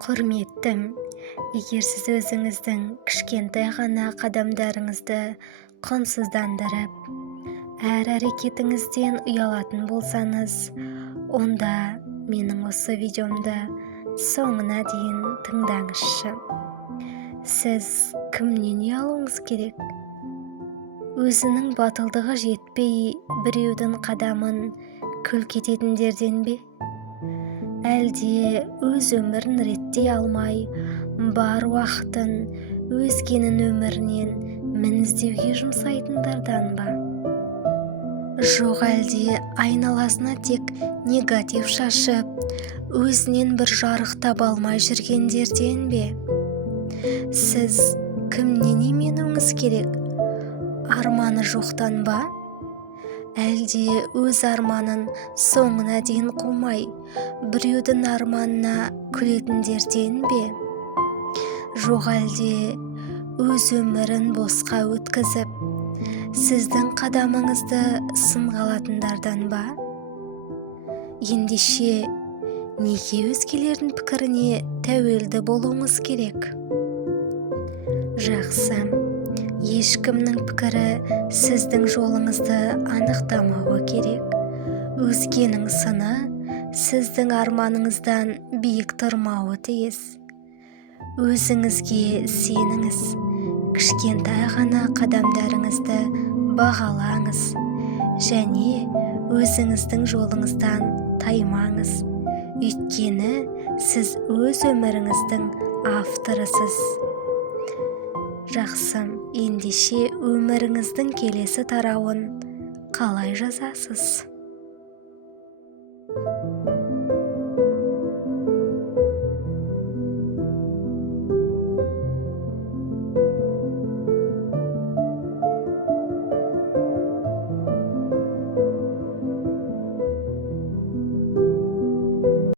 Құрметтім, егер сіз өзіңіздің кішкентай ғана қадамдарыңызды құнсыздандырып, әр әрекетіңізден ұялатын болсаңыз, онда менің осы видеомды соңына дейін тыңдаңызшы. Сіз кімнен ұялуыңыз керек? Өзінің батылдығы жетпей, біреудің қадамын күлкі ететіндерден бе? Әлде өз өмірін реттей алмай, бар уақытын өзгенің өмірінен мін іздеуге жұмсайтындардан ба? Жоқ, әлде айналасына тек негатив шашып, өзінен бір жарық таба алмай жүргендерден бе? Сіз кімнен именуіңіз керек? Арманы жоқтан ба? Әлде өз арманын соңына дейін қумай, біреудің арманына күлетіндерден бе? Жоқ, әлде өз өмірін босқа өткізіп, сіздің қадамыңызды сынға алатындардан ба? Ендеше, неге өзгелердің пікіріне тәуелді болуыңыз керек? Жақсы, ешкімнің пікірі сіздің жолыңызды анықтамауы керек. Өзгенің сыны сіздің арманыңыздан биік тұрмауы тиіс. Өзіңізге сеніңіз, кішкентай ғана қадамдарыңызды бағалаңыз және өзіңіздің жолыңыздан таймаңыз. Өйткені сіз өз өміріңіздің авторысыз. Жақсы, ендеше өміріңіздің келесі тарауын қалай жазасыз?